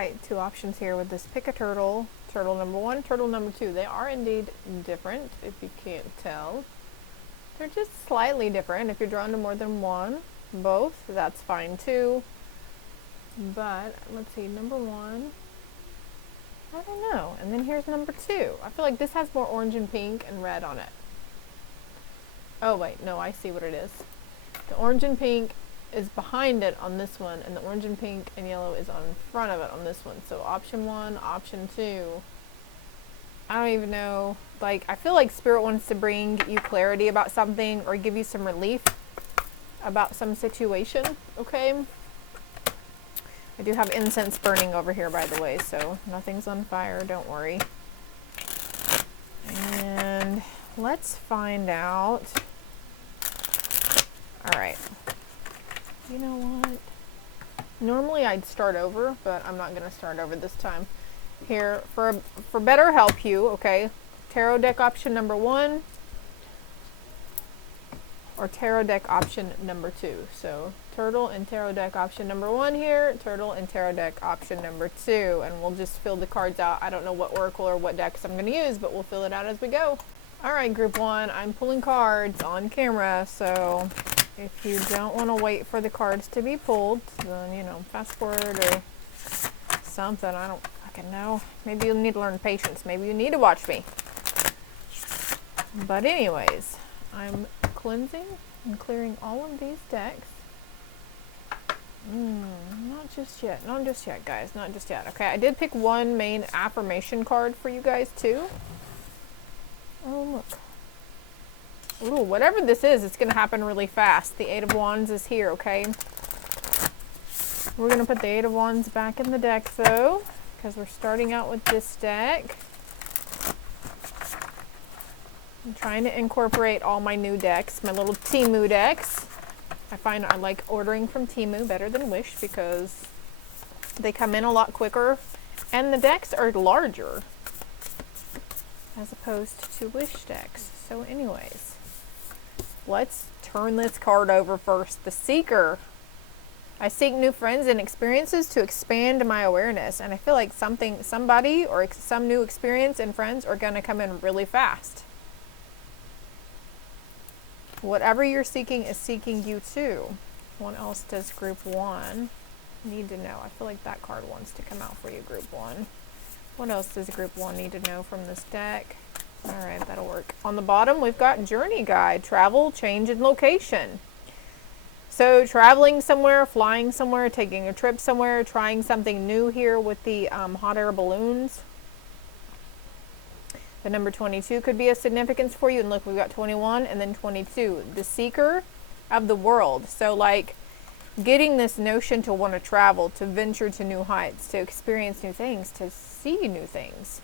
right, two options here with this pick a turtle. Turtle number 1, turtle number 2. They are indeed different, if you can't tell. They're just slightly different. If you're drawn to more than one, both, that's fine too. But let's see, number 1, I don't know. And then here's number 2. I feel like this has more orange and pink and red on it. Oh wait, no, I see what it is. The orange and pink is behind it on this one, and the orange and pink and yellow is on front of it on this one. So option 1, option 2. I don't even know. Like, I feel like Spirit wants to bring you clarity about something or give you some relief about some situation, okay? I do have incense burning over here, by the way, so nothing's on fire, don't worry. And let's find out. All right. You know what? Normally I'd start over, but I'm not going to start over this time. Here, for better help you, okay, tarot deck option number 1 or tarot deck option number 2. So turtle and tarot deck option number 1 here, turtle and tarot deck option number 2, and we'll just fill the cards out. I don't know what oracle or what decks I'm going to use, but we'll fill it out as we go. All right, group 1, I'm pulling cards on camera, so if you don't want to wait for the cards to be pulled, then, you know, fast forward or something. I don't fucking know. Maybe you need to learn patience. Maybe you need to watch me. But anyways, I'm cleansing and clearing all of these decks. Not just yet. Not just yet, guys. Not just yet. Okay, I did pick one main affirmation card for you guys, too. Oh, look. Ooh, whatever this is, it's going to happen really fast. The 8 of Wands is here, okay? We're going to put the 8 of Wands back in the deck, though, because we're starting out with this deck. I'm trying to incorporate all my new decks, my little Temu decks. I find I like ordering from Temu better than Wish because they come in a lot quicker, and the decks are larger as opposed to Wish decks. So anyways, let's turn this card over first. The Seeker. I seek new friends and experiences to expand my awareness. And I feel like somebody or some new experience and friends are going to come in really fast. Whatever you're seeking is seeking you too. What else does group 1 need to know? I feel like that card wants to come out for you, group 1. What else does group 1 need to know from this deck? All right, that'll work. On the bottom, we've got journey guide, travel, change in location. So traveling somewhere, flying somewhere, taking a trip somewhere, trying something new here with the hot air balloons. The number 22 could be a significance for you. And look, we've got 21 and then 22. The seeker of the world. So like getting this notion to want to travel, to venture to new heights, to experience new things, to see new things.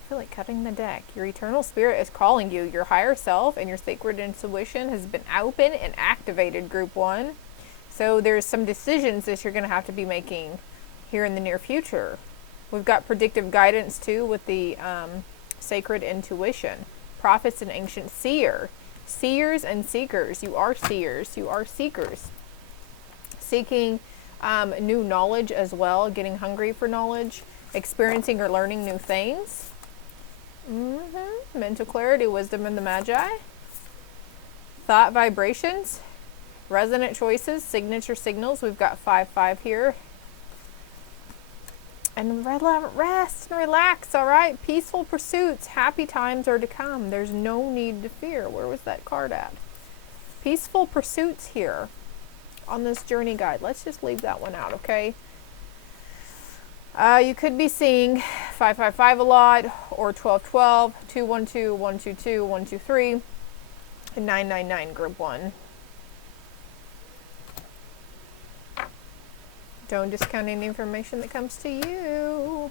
I feel like cutting the deck. Your eternal spirit is calling you. Your higher self and your sacred intuition has been open and activated, group 1. So there's some decisions that you're going to have to be making here in the near future. We've got predictive guidance too with the sacred intuition. Prophets and ancient seer. Seers and seekers. You are seers. You are seekers. Seeking new knowledge as well. Getting hungry for knowledge. Experiencing or learning new things. Mental clarity, wisdom, and the magi. Thought vibrations. Resonant choices. Signature signals. We've got 5-5 here. And rest and relax, all right? Peaceful pursuits. Happy times are to come. There's no need to fear. Where was that card at? Peaceful pursuits here on this journey guide. Let's just leave that one out, okay? You could be seeing 555 a lot, or 1212, 212, 122, 123, and 999, group 1. Don't discount any information that comes to you.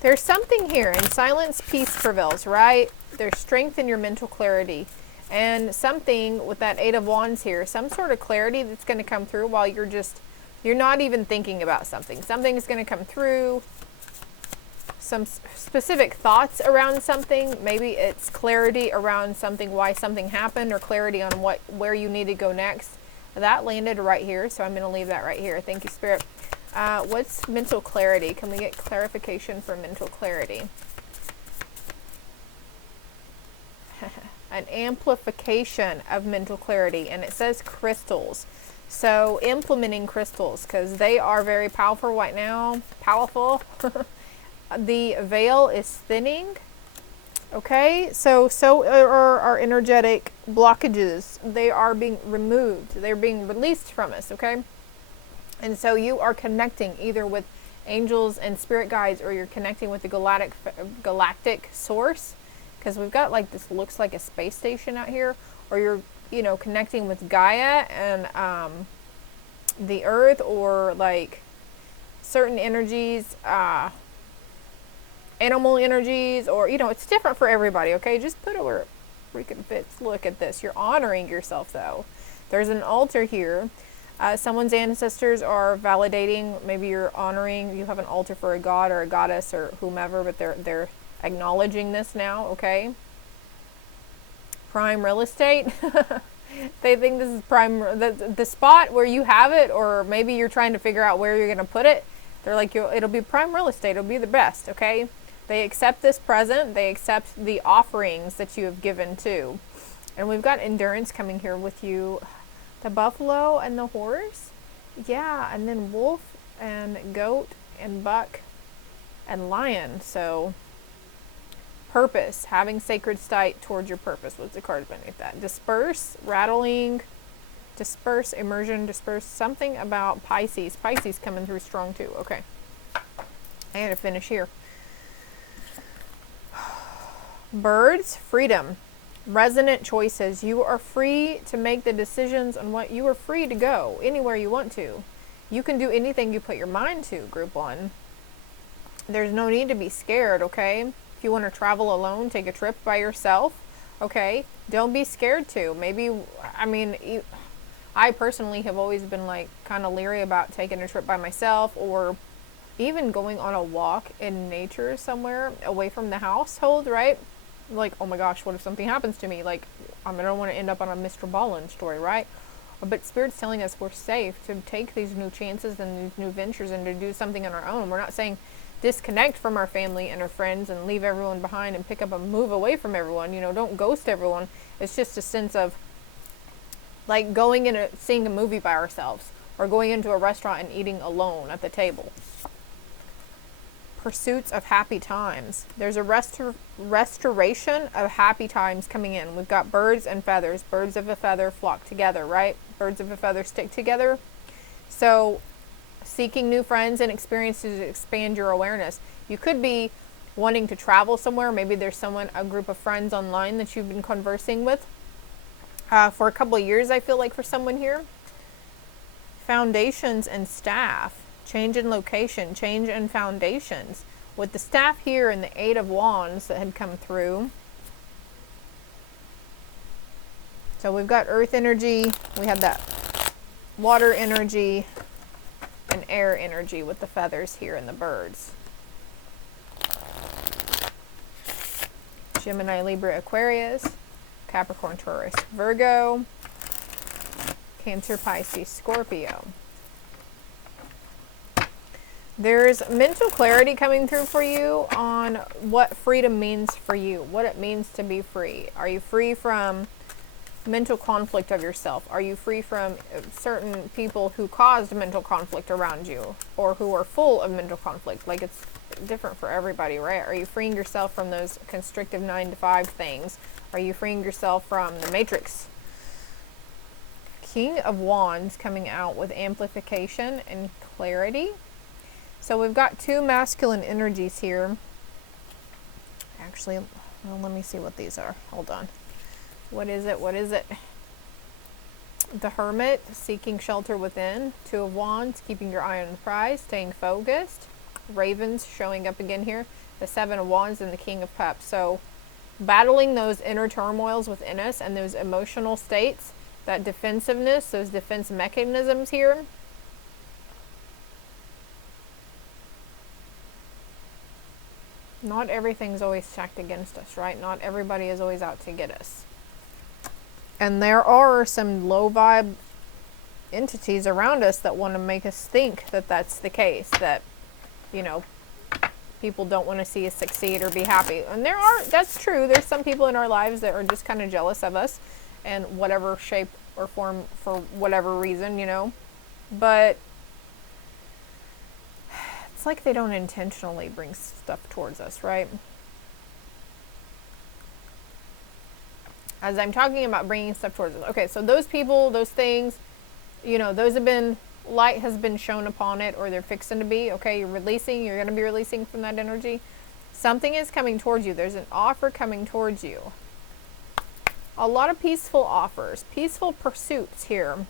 There's something here. In silence, peace prevails, right? There's strength in your mental clarity. And something with that 8 of Wands here, some sort of clarity that's going to come through while you're not even thinking about something. Something is going to come through. Some specific thoughts around something. Maybe it's clarity around something, why something happened, or clarity on where you need to go next. That landed right here, so I'm going to leave that right here. Thank you, Spirit. What's mental clarity? Can we get clarification for mental clarity? An amplification of mental clarity, and it says crystals. So implementing crystals, because they are very powerful right now. Powerful. The veil is thinning. Okay, so are our energetic blockages. They are being removed. They're being released from us, okay? And so you are connecting either with angels and spirit guides, or you're connecting with the galactic source, because we've got like this looks like a space station out here, or you're, you know, connecting with Gaia and the earth, or like certain energies, animal energies, or, you know, it's different for everybody, okay? Just put it where it freaking fits. Look at this. You're honoring yourself, though. There's an altar here. Someone's ancestors are validating. Maybe you're honoring. You have an altar for a god or a goddess or whomever, but they're acknowledging this now, okay? Prime real estate. They think this is prime, the spot where you have it, or maybe you're trying to figure out where you're going to put it. They're like, it'll be prime real estate. It'll be the best, okay? They accept this present. They accept the offerings that you have given too. And we've got endurance coming here with you. The buffalo and the horse. Yeah, and then wolf and goat and buck and lion. So purpose, having sacred sight towards your purpose. What's the card beneath that? Disperse, rattling, disperse, immersion, disperse. Something about Pisces. Pisces coming through strong too. Okay. I had to finish here. Birds, freedom. Resonant choices. You are free to make the decisions on what you are free to go anywhere you want to. You can do anything you put your mind to, group one. There's no need to be scared, okay? If you want to travel alone, take a trip by yourself, okay? Don't be scared to. Maybe, I mean, I personally have always been like kind of leery about taking a trip by myself, or even going on a walk in nature somewhere away from the household, right? Like, oh my gosh, what if something happens to me? Like, I don't want to end up on a Mr. Ballin story, right? But Spirit's telling us we're safe to take these new chances and these new ventures and to do something on our own. We're not saying disconnect from our family and our friends and leave everyone behind and pick up and move away from everyone. You know, don't ghost everyone. It's just a sense of like going in seeing a movie by ourselves, or going into a restaurant and eating alone at the table. Pursuits of happy times. There's a restoration of happy times coming in. We've got birds and feathers. Birds of a feather flock together, right? Birds of a feather stick together. So seeking new friends and experiences to expand your awareness. You could be wanting to travel somewhere. Maybe there's a group of friends online that you've been conversing with for a couple of years, I feel like, for someone here. Foundations and staff. Change in location, change in foundations. With the staff here and the Eight of Wands that had come through. So we've got earth energy, we have that water energy, and air energy with the feathers here and the birds. Gemini, Libra, Aquarius, Capricorn, Taurus, Virgo, Cancer, Pisces, Scorpio. There's mental clarity coming through for you on what freedom means for you, what it means to be free. Are you free from mental conflict of yourself? Are you free from certain people who caused mental conflict around you, or who are full of mental conflict? Like, it's different for everybody, right? Are you freeing yourself from those constrictive 9-to-5 things? Are you freeing yourself from the matrix? King of Wands coming out with amplification and clarity. So we've got two masculine energies here. Actually, well, let me see what these are. Hold on. What is it? What is it? The Hermit, seeking shelter within. Two of Wands, keeping your eye on the prize, staying focused. Ravens showing up again here. The Seven of Wands and the King of Cups. So battling those inner turmoils within us and those emotional states, that defensiveness, those defense mechanisms here. Not everything's always stacked against us, right? Not everybody is always out to get us. And there are some low vibe entities around us that want to make us think that that's the case, that, you know, people don't want to see us succeed or be happy. And that's true. There's some people in our lives that are just kind of jealous of us in whatever shape or form for whatever reason, you know. But it's like they don't intentionally bring stuff towards us, right? As I'm talking about bringing stuff towards us. Okay, so those people, those things, you know, those have been, light has been shown upon it, or they're fixing to be. Okay, you're going to be releasing from that energy. Something is coming towards you. There's an offer coming towards you. A lot of peaceful offers, peaceful pursuits here.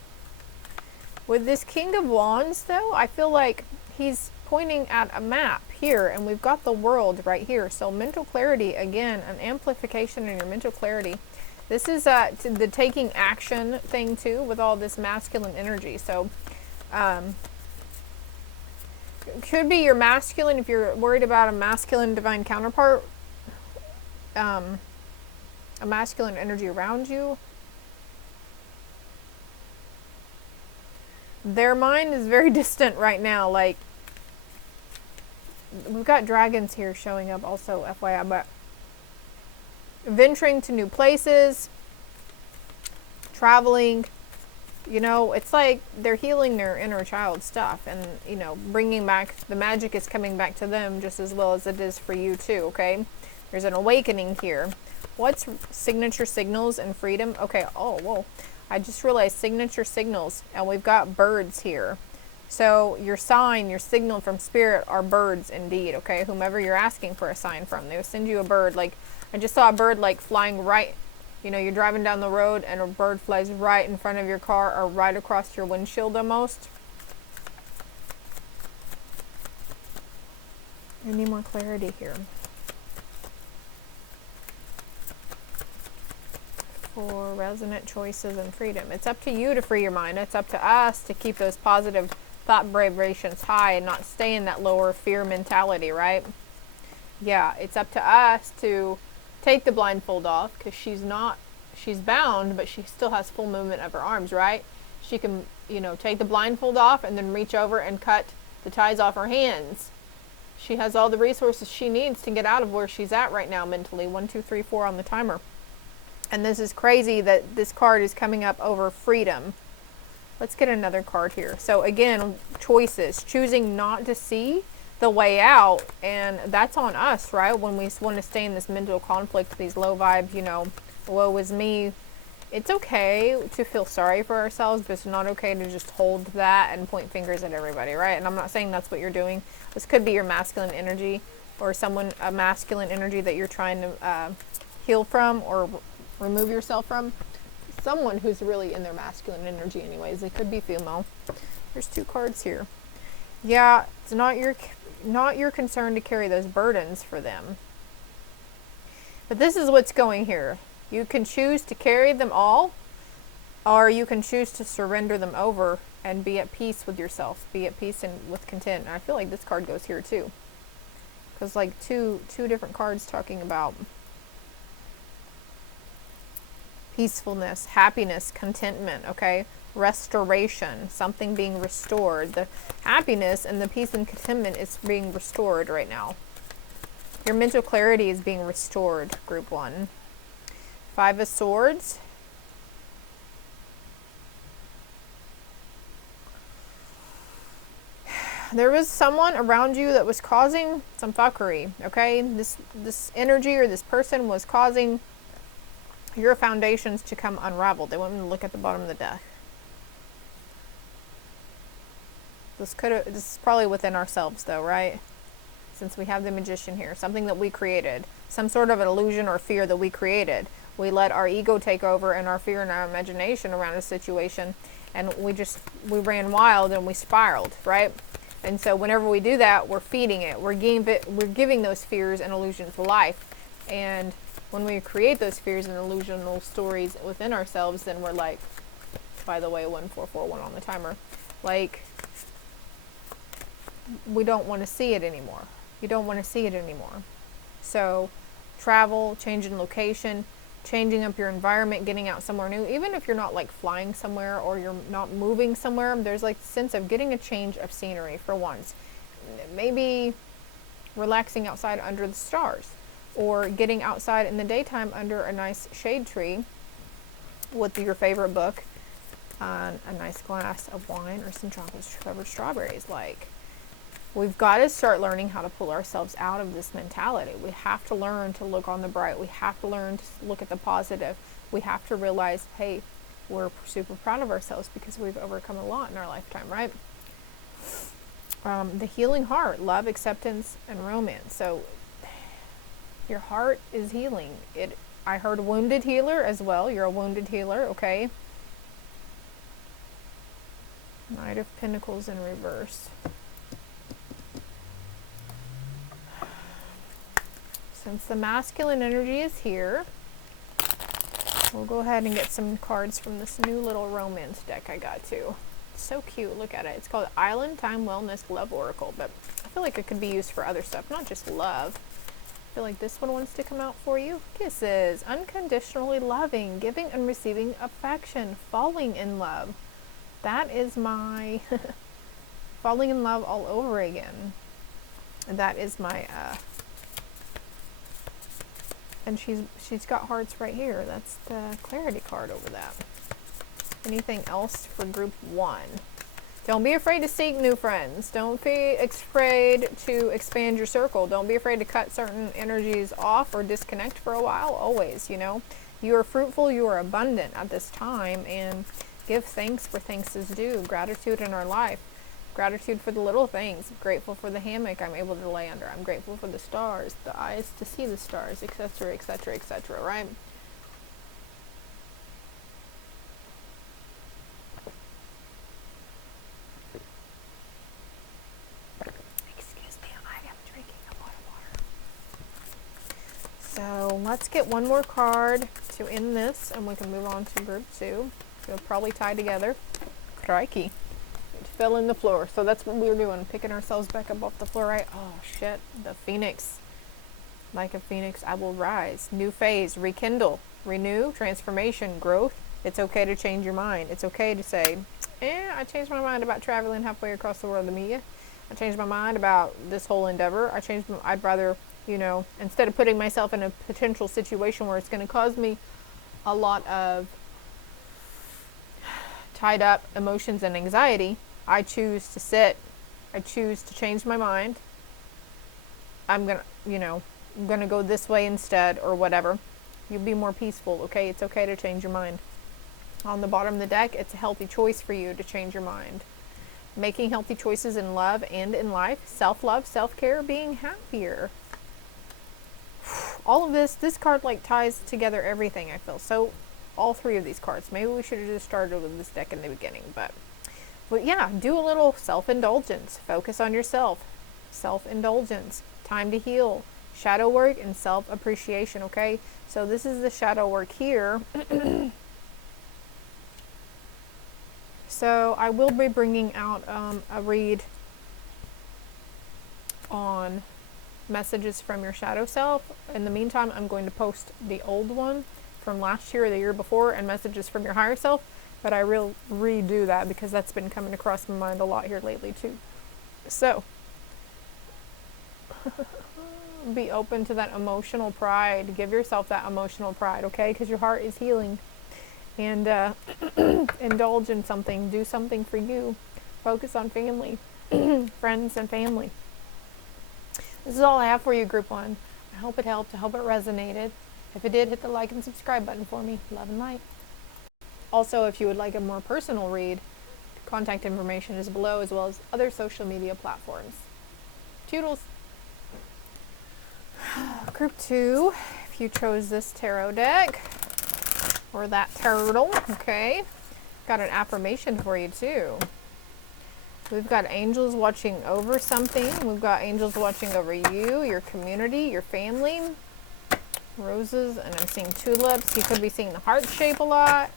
With this King of Wands, though, I feel like he's pointing at a map here, and we've got the world right here. So mental clarity, again, an amplification in your mental clarity. This is the taking action thing, too, with all this masculine energy. So could be your masculine, if you're worried about a masculine divine counterpart, a masculine energy around you. Their mind is very distant right now. Like, we've got dragons here showing up also, FYI, but venturing to new places, traveling, you know, it's like they're healing their inner child stuff, and, you know, bringing back, the magic is coming back to them just as well as it is for you too, okay? There's an awakening here. What's signature signals and freedom? Okay, oh, whoa. I just realized signature signals, and we've got birds here. So your sign, your signal from spirit are birds indeed, okay? Whomever you're asking for a sign from, they'll send you a bird. Like, I just saw a bird like flying right, you know, you're driving down the road and a bird flies right in front of your car or right across your windshield almost. I need more clarity here. For resonant choices and freedom. It's up to you to free your mind. It's up to us to keep those positive thought vibrations high and not stay in that lower fear mentality, right? Yeah, it's up to us to take the blindfold off, because she's bound, but she still has full movement of her arms, right? She can, you know, take the blindfold off and then reach over and cut the ties off her hands. She has all the resources she needs to get out of where she's at right now mentally. 1, 2, 3, 4 on the timer. And this is crazy that this card is coming up over freedom. Let's get another card here. So again, choices, choosing not to see the way out, and that's on us, right? When we want to stay in this mental conflict, these low vibes, you know, woe is me. It's okay to feel sorry for ourselves, but it's not okay to just hold that and point fingers at everybody, right? And I'm not saying that's what you're doing. This could be your masculine energy, or a masculine energy that you're trying to heal from or remove yourself from. Someone who's really in their masculine energy anyways. They could be female. There's 2 cards here. Yeah, it's not your concern to carry those burdens for them. But this is what's going here. You can choose to carry them all, or you can choose to surrender them over and be at peace with yourself. Be at peace and with content. And I feel like this card goes here too. Because like two different cards talking about peacefulness, happiness, contentment, okay? Restoration, something being restored. The happiness and the peace and contentment is being restored right now. Your mental clarity is being restored, group 1. 5 of Swords. There was someone around you that was causing some fuckery, okay? This energy or this person was causing your foundations to come unraveled. They want me to look at the bottom of the deck. This is probably within ourselves though, right? Since we have the Magician here. Something that we created. Some sort of an illusion or fear that we created. We let our ego take over and our fear and our imagination around a situation, and we ran wild and we spiraled, right? And so whenever we do that, we're feeding it. We're giving those fears and illusions life. And when we create those fears and illusional stories within ourselves, then we're like, by the way, 1441 on the timer, like, we don't want to see it anymore. You don't want to see it anymore. So travel, change in location, changing up your environment, getting out somewhere new. Even if you're not like flying somewhere or you're not moving somewhere, there's like the sense of getting a change of scenery for once. Maybe relaxing outside under the stars, or getting outside in the daytime under a nice shade tree with your favorite book and a nice glass of wine or some chocolate covered strawberries. Like, we've got to start learning how to pull ourselves out of this mentality. We have to learn to look on the bright. We have to learn to look at the positive. We have to realize, hey, we're super proud of ourselves because we've overcome a lot in our lifetime, right? The healing heart, love, acceptance, and romance. So your heart is healing. I heard wounded healer as well. You're a wounded healer, okay? Knight of Pentacles in reverse. Since the masculine energy is here, we'll go ahead and get some cards from this new little romance deck I got too. So cute, look at it. It's called Island Time Wellness Love Oracle, but I feel like it could be used for other stuff, not just love. I feel like this one wants to come out for you. Kisses, unconditionally loving, giving and receiving affection, falling in love. That is my falling in love all over again. That is my and she's got hearts right here. That's the clarity card over that. Anything else for group 1? Don't be afraid to seek new friends. Don't be afraid to expand your circle. Don't be afraid to cut certain energies off or disconnect for a while. Always, you know. You are fruitful, you are abundant at this time, and give thanks for thanks is due. Gratitude in our life. Gratitude for the little things. Grateful for the hammock I'm able to lay under. I'm grateful for the stars, the eyes to see the stars, etc., etc., etc., right? Excuse me, I am drinking a lot of water. So let's get one more card to end this, and we can move on to group 2. They'll probably tie together. Crikey. It fell in the floor. So that's what we were doing, picking ourselves back up off the floor, right? Oh, shit. The phoenix. Like a phoenix, I will rise. New phase. Rekindle. Renew. Transformation. Growth. It's okay to change your mind. It's okay to say, I changed my mind about traveling halfway across the world to meet you. I changed my mind about this whole endeavor. I'd rather, you know, instead of putting myself in a potential situation where it's going to cause me a lot of tied up emotions and anxiety, I choose to sit. I choose to change my mind. I'm gonna go this way instead, or whatever. You'll be more peaceful, okay? It's okay to change your mind. On the bottom of the deck, it's a healthy choice for you to change your mind. Making healthy choices in love and in life. Self-love, self-care, being happier. All of this card like ties together everything, I feel. So all 3 of these cards. Maybe we should have just started with this deck in the beginning, but yeah, do a little self-indulgence. Focus on yourself. Self-indulgence. Time to heal. Shadow work and self-appreciation, okay? So this is the shadow work here. So I will be bringing out a read on messages from your shadow self. In the meantime, I'm going to post the old one from last year or the year before, and messages from your higher self, but I will redo that because that's been coming across my mind a lot here lately too. So be open to that emotional pride. Give yourself that emotional pride, okay? Because your heart is healing. And indulge in something. Do something for you. Focus on family, friends and family. This is all I have for you, group 1. I hope it helped. I hope it resonated. If it did, hit the like and subscribe button for me. Love and light. Also, if you would like a more personal read, contact information is below, as well as other social media platforms. Toodles. Group 2, if you chose this tarot deck, or that turtle, okay. Got an affirmation for you too. We've got angels watching over something. We've got angels watching over you, your community, your family. Roses, and I'm seeing tulips. You could be seeing the heart shape a lot,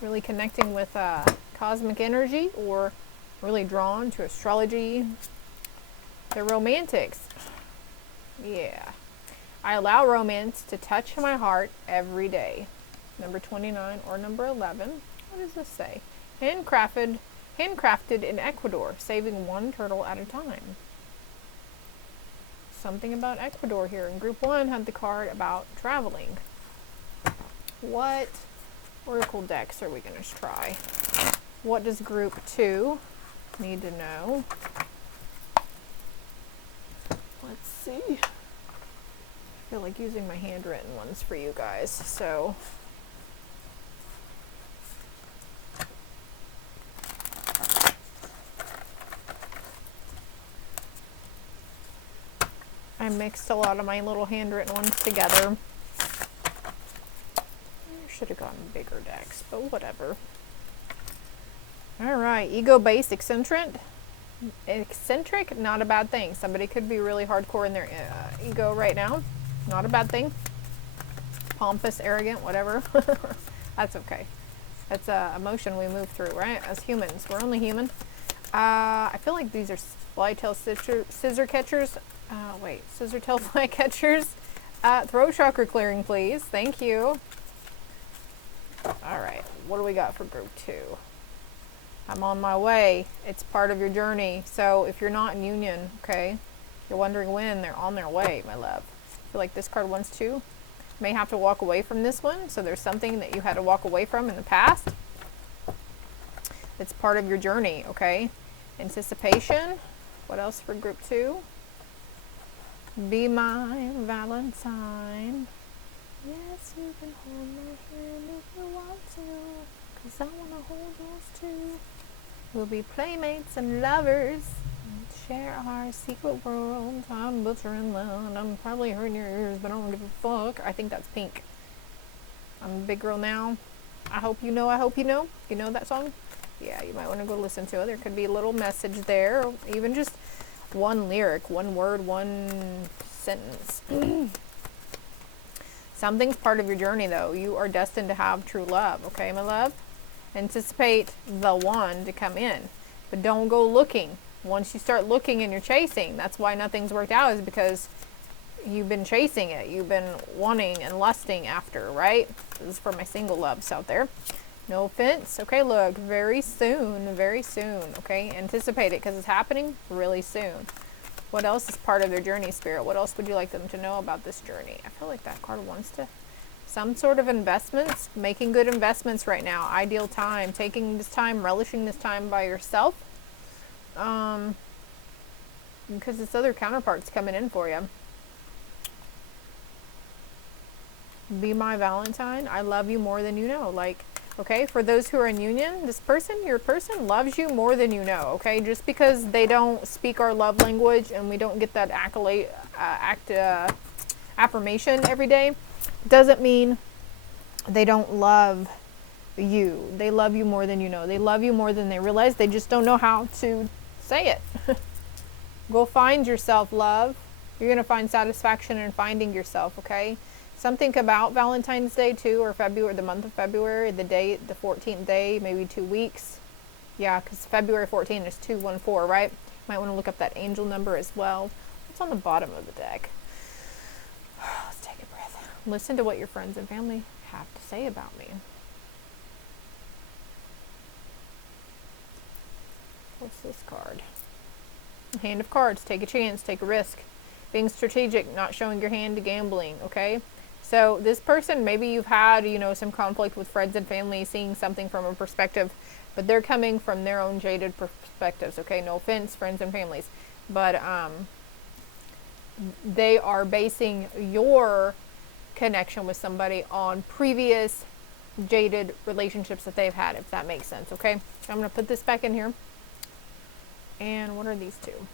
really connecting with cosmic energy, or really drawn to astrology. The romantics. Yeah. I allow romance to touch my heart every day. Number 29 or number 11. What does this say? Handcrafted in Ecuador, saving one turtle at a time. Something about Ecuador here. And group 1 had the card about traveling. What oracle decks are we going to try? What does group 2 need to know? Let's see. I feel like using my handwritten ones for you guys, so I mixed a lot of my little handwritten ones together. I should have gotten bigger decks, but whatever. Alright, ego-based, eccentric, not a bad thing. Somebody could be really hardcore in their ego right now. Not a bad thing. Pompous, arrogant, whatever. That's okay. It's an emotion we move through, right? As humans. We're only human. I feel like these are fly-tail scissor catchers. Scissor-tail fly catchers. Throat chakra clearing, please. Thank you. Alright, what do we got for group 2? I'm on my way. It's part of your journey. So if you're not in union, okay, you're wondering when, they're on their way, my love. I feel like this card wants to. May have to walk away from this one. So there's something that you had to walk away from in the past. It's part of your journey, okay? Anticipation. What else for group 2? Be my Valentine. Yes, you can hold my hand if you want to, 'cause I want to hold yours too. We'll be playmates and lovers, and share our secret world. I'm butchering that. I'm probably hurting your ears, but I don't give a fuck. I think that's Pink. I'm a big girl now. I hope you know, I hope you know. You know that song? Yeah, you might want to go listen to it. There could be a little message there, or even just one lyric, one word, one sentence. Something's part of your journey, though. You are destined to have true love, okay, my love? Anticipate the one to come in, but don't go looking. Once you start looking and you're chasing, that's why nothing's worked out, is because you've been chasing it. You've been wanting and lusting after, right? This is for my single loves out there. No offense. Okay, look, very soon, okay? Anticipate it, because it's happening really soon. What else is part of their journey, Spirit? What else would you like them to know about this journey? I feel like that card wants to... Some sort of investments, making good investments right now. Ideal time, taking this time, relishing this time by yourself. Because this other counterpart's coming in for you. Be my Valentine. I love you more than you know. Like, okay, for those who are in union, this person, your person, loves you more than you know, okay? Just because they don't speak our love language and we don't get that affirmation every day, doesn't mean they don't love you. They love you more than you know. They love you more than they realize. They just don't know how to say it. Go find yourself, love. You're going to find satisfaction in finding yourself, okay? Something about Valentine's Day too, or February, the month of February, the date, the 14th day, maybe 2 weeks. Yeah, because February 14 is 214, right? Might want to look up that angel number as well. What's on the bottom of the deck? Let's take a breath. Listen to what your friends and family have to say about me. What's this card? Hand of Cards. Take a chance, take a risk. Being strategic, not showing your hand to gambling, okay? So this person, maybe you've had, you know, some conflict with friends and family, seeing something from a perspective, but they're coming from their own jaded perspectives, okay? No offense, friends and families. But they are basing your connection with somebody on previous jaded relationships that they've had, if that makes sense, okay? So I'm going to put this back in here. And what are these two?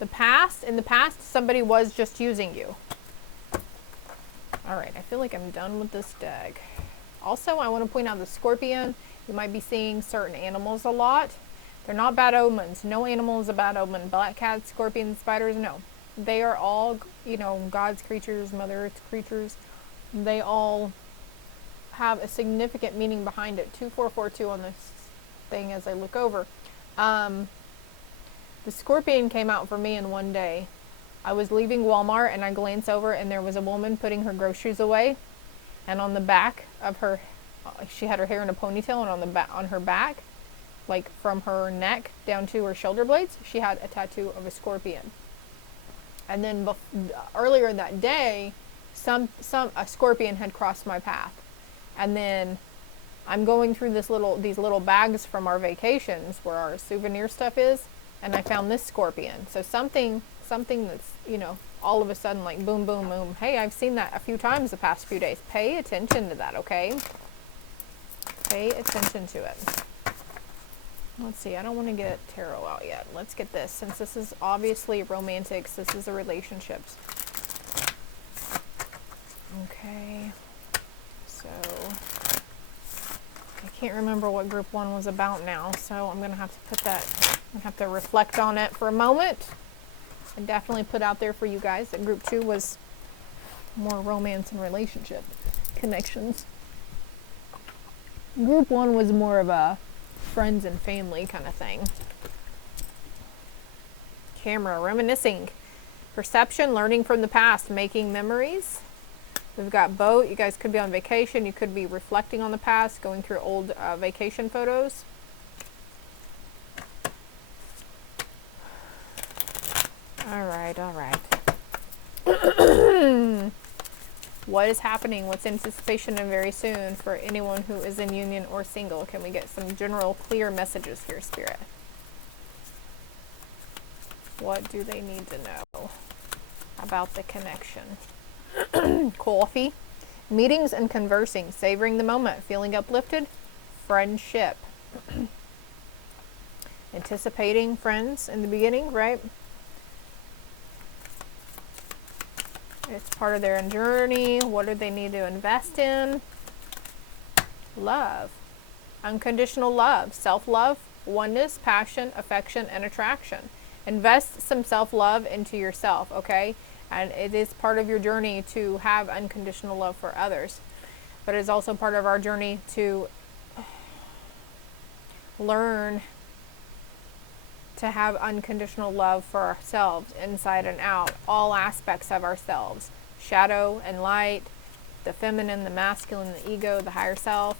In the past, somebody was just using you. All right, I feel like I'm done with this deck. Also, I want to point out the Scorpion. You might be seeing certain animals a lot. They're not bad omens. No animal is a bad omen. Black cats, scorpions, spiders, no. They are all, you know, God's creatures, Mother Earth's creatures. They all have a significant meaning behind it. 2442 on this thing as I look over. The Scorpion came out for me in one day. I was leaving Walmart and I glanced over and there was a woman putting her groceries away, and on the back of her, she had her hair in a ponytail, and on her back, like from her neck down to her shoulder blades, she had a tattoo of a scorpion. And then earlier that day, a scorpion had crossed my path. And then I'm going through these little bags from our vacations where our souvenir stuff is, and I found this scorpion. So something that's, you know, all of a sudden, like boom, boom, boom. Hey, I've seen that a few times the past few days. Pay attention to that, okay? Pay attention to it. Let's see, I don't want to get tarot out yet. Let's get this, since this is obviously romantics, this is a relationships. Okay, so I can't remember what group 1 was about now, so I'm going to have to put that, I'm going to have to reflect on it for a moment. I definitely put out there for you guys that group 2 was more romance and relationship connections. Group 1 was more of a friends and family kind of thing. Camera, reminiscing. Perception, learning from the past, making memories. We've got boat. You guys could be on vacation. You could be reflecting on the past, going through old vacation photos. All right, all right. What is happening? What's anticipation and very soon for anyone who is in union or single? Can we get some general clear messages here, Spirit? What do they need to know about the connection? Coffee. Meetings and conversing. Savoring the moment. Feeling uplifted. Friendship. Anticipating friends in the beginning, right? It's part of their journey. What do they need to invest in? Love. Unconditional love. Self-love. Oneness, passion, affection, and attraction. Invest some self-love into yourself, okay? And it is part of your journey to have unconditional love for others. But it's also part of our journey to learn to have unconditional love for ourselves, inside and out, all aspects of ourselves. Shadow and light, the feminine, the masculine, the ego, the higher self.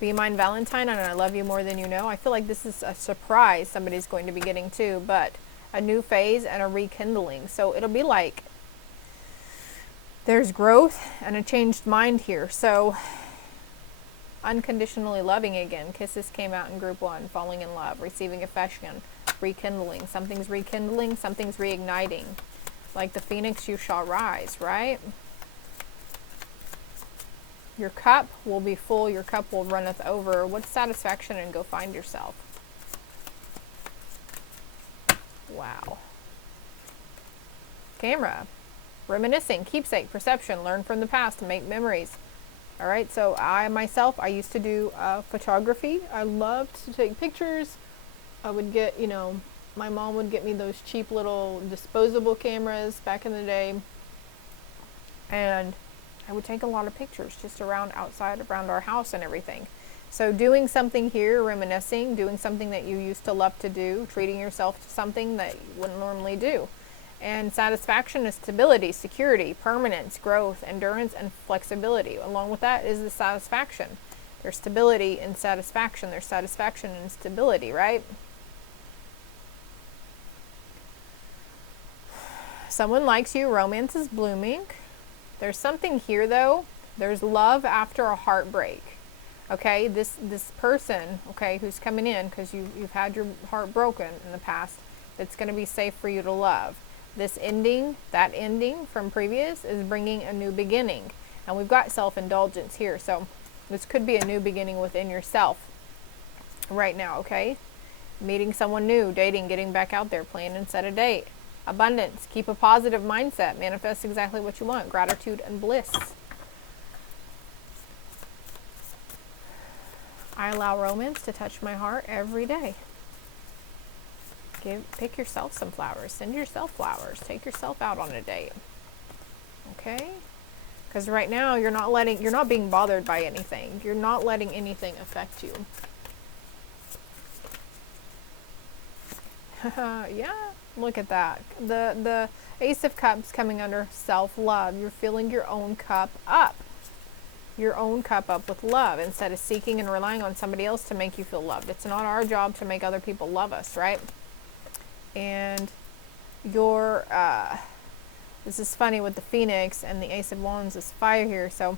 Be mine Valentine, and I love you more than you know. I feel like this is a surprise somebody's going to be getting too, but a new phase and a rekindling. So it'll be like there's growth and a changed mind here. So unconditionally loving again. Kisses came out in group 1. Falling in love. Receiving affection. Rekindling. Something's rekindling. Something's reigniting. Like the phoenix, you shall rise, right? Your cup will be full. Your cup will runneth over. What's satisfaction? And go find yourself. Wow. Camera. Reminiscing. Keepsake. Perception. Learn from the past. Make memories. All right, so I used to do photography. I loved to take pictures. I would get, you know, my mom would get me those cheap little disposable cameras back in the day. And I would take a lot of pictures just around our house and everything. So doing something here, reminiscing, doing something that you used to love to do, treating yourself to something that you wouldn't normally do. And satisfaction is stability, security, permanence, growth, endurance, and flexibility. Along with that is the satisfaction. There's stability and satisfaction. There's satisfaction and stability, right? Someone likes you. Romance is blooming. There's something here, though. There's love after a heartbreak. Okay, this person, okay, who's coming in because you've had your heart broken in the past, it's going to be safe for you to love. This ending, that ending from previous, is bringing a new beginning. And we've got self-indulgence here. So this could be a new beginning within yourself right now, okay? Meeting someone new, dating, getting back out there, plan and set a date. Abundance, keep a positive mindset, manifest exactly what you want. Gratitude and bliss. I allow romance to touch my heart every day. Pick yourself some flowers. Send yourself flowers. Take yourself out on a date. Okay? Because right now you're not being bothered by anything. You're not letting anything affect you. Yeah. Look at that. The Ace of Cups coming under self-love. You're filling your own cup up. Your own cup up with love instead of seeking and relying on somebody else to make you feel loved. It's not our job to make other people love us, right? And your this is funny with the Phoenix and the Ace of Wands is fire here, so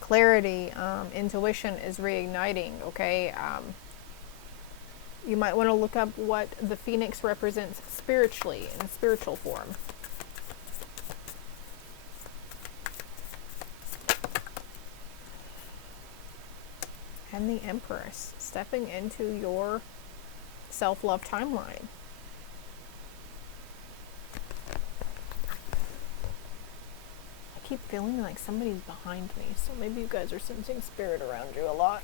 clarity, intuition is reigniting, okay? You might want to look up what the Phoenix represents spiritually, in spiritual form. And the Empress, stepping into your self-love timeline. I keep feeling like somebody's behind me, so maybe you guys are sensing spirit around you a lot.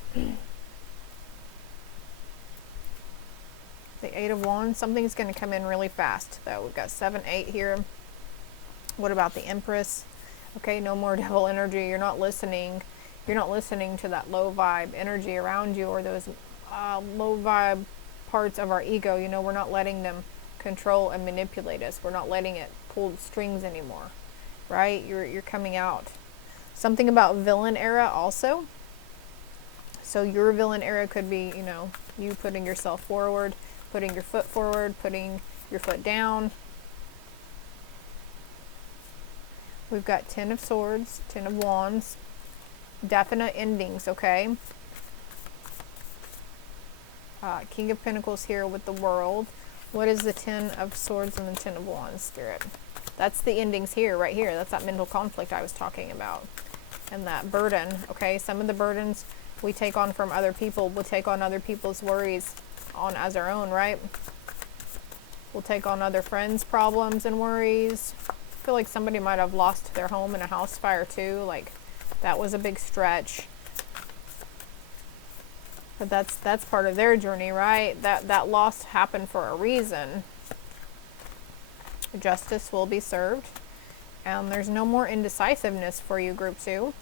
The Eight of Wands, something's going to come in really fast, though. We've got 7, 8 here. What about the Empress? Okay, no more devil energy. You're not listening. You're not listening to that low vibe energy around you, or those low vibe parts of our ego. You know, we're not letting them control and manipulate us. We're not letting it pull the strings anymore, right? You're coming out. Something about villain era also. So your villain era could be, you know, you putting yourself forward, putting your foot forward, putting your foot down. We've got 10 of Swords, 10 of Wands. Definite endings, okay? King of Pentacles here with the World. What is the 10 of Swords and the 10 of Wands, Spirit? That's the endings here, right here. That's that mental conflict I was talking about. And that burden, okay? Some of the burdens we take on from other people. We'll take on other people's worries on as our own, right? We'll take on other friends' problems and worries. I feel like somebody might have lost their home in a house fire too. Like, that was a big stretch. But that's part of their journey, right? That loss happened for a reason. Justice will be served. And there's no more indecisiveness for you, Group 2.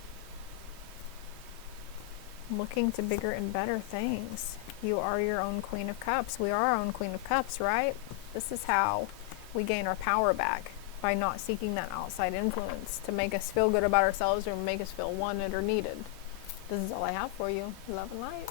Looking to bigger and better things. You are your own Queen of Cups. We are our own Queen of Cups, right? This is how we gain our power back, by not seeking that outside influence to make us feel good about ourselves or make us feel wanted or needed. This is all I have for you. Love and light.